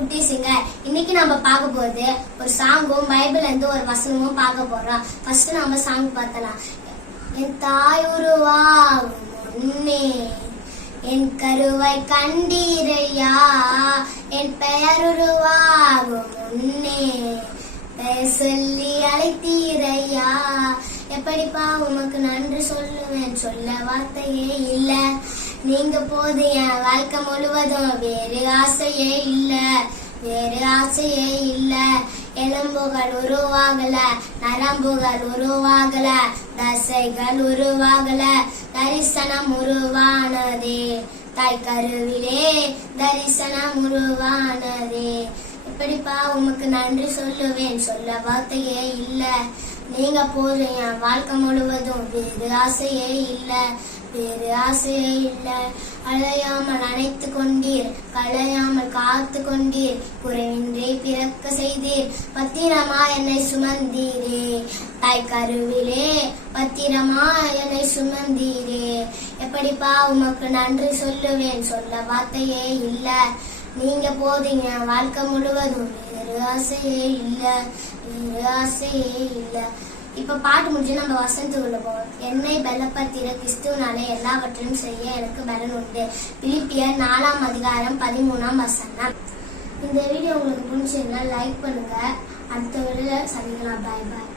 குட்டீஸுங்க. இன்னைக்கு நம்ம பார்க்க போறது ஒரு சாங்கும் பைபிள்ல இருந்து ஒரு வசனமும் பார்க்க போறோம். ஃபர்ஸ்ட் நம்ம சாங் பார்த்தலாம். என் தாய் உருவாகும் முன்னே என் கருவை கண்டீரையா, என் பெயர் உருவாகும் முன்னே பெயர் சொல்லி அழைத்தீரையா. எப்படிப்பா உமக்கு நன்றி சொல்லுவேன், சொல்ல வார்த்தையே இல்ல. நீங்க போது என் வாழ்க்கை முழுவதும் வேறு ஆசையே இல்ல, வேறு ஆசையே இல்ல. எலும்புகள் உருவாகல, நரம்புகள் உருவாகல, தசைகள் உருவாகல, தரிசனம் உருவானதே. தாய் கருவிலே தரிசனம் உருவானதே. எப்படிப்பா உமக்கு நன்றி சொல்லுவேன், சொல்ல வார்த்தையே இல்ல. நீங்க போது என் வாழ்க்கை முழுவதும் வேறு ஆசையே இல்ல, வேறு ஆசையே இல்ல. அழையாமல் அணைத்து கொண்டீர், களையாமல் காத்து கொண்டீர், குறைவின்றி பிறக்க செய்தீர், பத்திரமா என்னை சுமந்தீரே. தாய் கருவிலே பத்திரமா என்னை சுமந்தீரே. எப்படிப்பா உமக்கு நன்றி சொல்லுவேன், சொல்ல வார்த்தையே இல்ல. நீங்க போதீங்க வாழ்க்கை முழுவதும் வேறு ஆசையே இல்ல, வேறு ஆசையே இல்ல. இப்ப பாட்டு முடிஞ்சு நம்ம வசனத்துக்குள்ள போவோம். என்னை பலப்படுத்திட கிறிஸ்துவனாலே எல்லாவற்றையும் செய்ய எனக்கு பலன் உண்டு. பிலிப்பியர் 4:13 இந்த வீடியோ உங்களுக்கு பிடிச்சிருந்தா லைக் பண்ணுங்க. அடுத்த வீடியோல சந்திக்கலாம். பாய் பாய்.